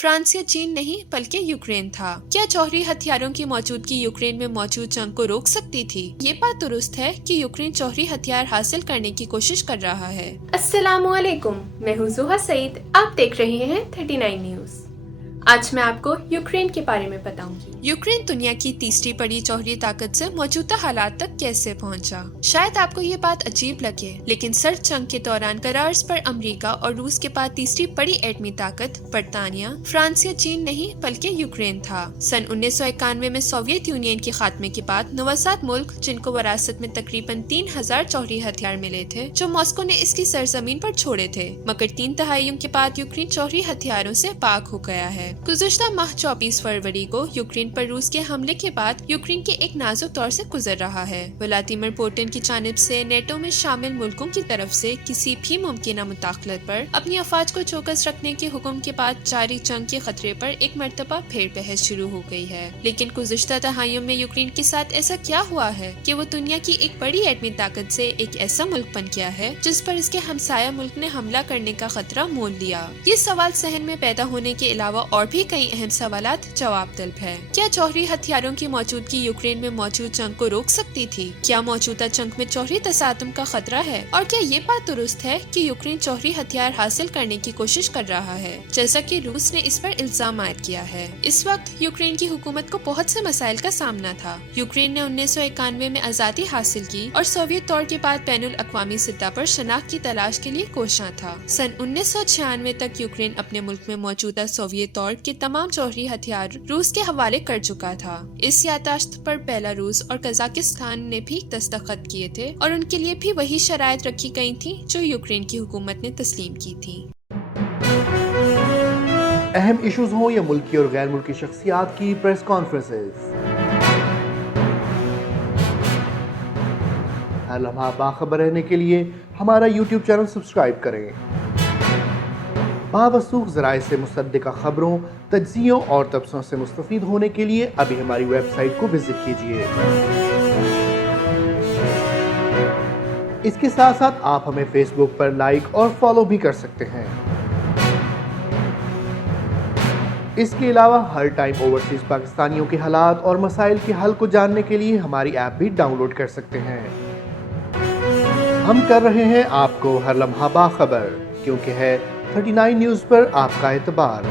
France या चीन नहीं बल्कि यूक्रेन था। क्या जौहरी हथियारों की मौजूदगी यूक्रेन में मौजूद जंग को रोक सकती थी? ये बात दुरुस्त है कि यूक्रेन जौहरी हथियार हासिल करने की कोशिश कर रहा है। अस्सलामुअलैकुम, मैं हूँ ज़ुहा सईद। आप देख रहे हैं 39 न्यूज़। आज मैं आपको यूक्रेन के बारे में बताऊंगी। यूक्रेन दुनिया की तीसरी बड़ी जौहरी ताकत से मौजूदा हालात तक कैसे पहुंचा? शायद आपको ये बात अजीब लगे, लेकिन सर्द जंग के दौरान करार्स पर अमेरिका और रूस के बाद तीसरी बड़ी एटमी ताकत बरतानिया, फ्रांस या चीन नहीं बल्कि यूक्रेन था। सन 1991 में सोवियत यूनियन के खात्मे के बाद नवाजाद मुल्क, जिनको विरासत में तकरीबन 3000 जौहरी हथियार मिले थे, जो मॉस्को ने इसकी सरजमीन पर छोड़े थे, मगर 3 दहाइयों के बाद यूक्रेन जौहरी हथियारों से पाक हो गया है। गुज़श्ता माह 24 फरवरी को यूक्रेन पर रूस के हमले के बाद यूक्रेन के एक नाजुक दौर से गुजर रहा है। व्लादिमीर पुतिन की जानिब से नेटो में शामिल मुल्कों की तरफ से किसी भी मुमकिन मुदाखलत पर अपनी अफवाज को चौकस रखने के हुक्म के बाद जारी जंग के खतरे पर एक मरतबा फिर बहस शुरू हो गई है। लेकिन गुज़श्ता दहाइयों में यूक्रेन के साथ ऐसा क्या हुआ है कि वो दुनिया की एक बड़ी एटमी ताकत से एक ऐसा मुल्क बन गया है जिस पर इसके हमसाया मुल्क ने हमला करने का खतरा मोल लिया? ये सवाल सहन में पैदा होने के अलावा और भी कई अहम सवालात जवाब तलब है। क्या जौहरी हथियारों की मौजूदगी यूक्रेन में मौजूद जंग को रोक सकती थी? क्या मौजूदा जंग में जौहरी तसादुम का खतरा है? और क्या ये बात दुरुस्त है कि यूक्रेन जौहरी हथियार हासिल करने की कोशिश कर रहा है, जैसा कि रूस ने इस पर इल्जाम आयद किया है? इस वक्त यूक्रेन की हुकूमत को बहुत से मसाइल का सामना था। यूक्रेन ने 1991 में आज़ादी हासिल की और सोवियत दौर के बाद बैनुल अक़वामी सतह पर शनाख्त की तलाश के लिए कोशां था। सन 1996 तक यूक्रेन अपने मुल्क में मौजूदा सोवियत दौर के तमाम जौहरी हथियार रूस के हवाले कर चुका था। इस यादाश्त पर बेलारूस और कजाकिस्तान ने भी दस्तखत किए थे और उनके लिए भी वही शराइत रखी गई थी जो यूक्रेन की हुकूमत ने तस्लीम की थी। अहम इश्यूज हों या मुल्की और गैर मुल्की शख्सियात की प्रेस कॉन्फ्रेंसेस, हर लम्हा बाखबर रहने के लिए हमारा YouTube चैनल सब्सक्राइब करें। बावसूख ज़राए से मुसद्दिक़ा खबरों, तज्ज़ियों और तबसरों से मुस्तफ़ीद होने के लिए अभी हमारी वेबसाइट को विजिट कीजिए। इसके साथ साथ आप हमें फेसबुक पर लाइक और फॉलो भी कर सकते हैं। इसके अलावा हर टाइम ओवरसीज़ पाकिस्तानियों के हालात और मसाइल के हल को जानने के लिए हमारी ऐप भी डाउनलोड कर सकते हैं। हम कर रहे हैं आपको हर लम्हा बाखबर, क्योंकि है 39 न्यूज़ पर आपका एतबार।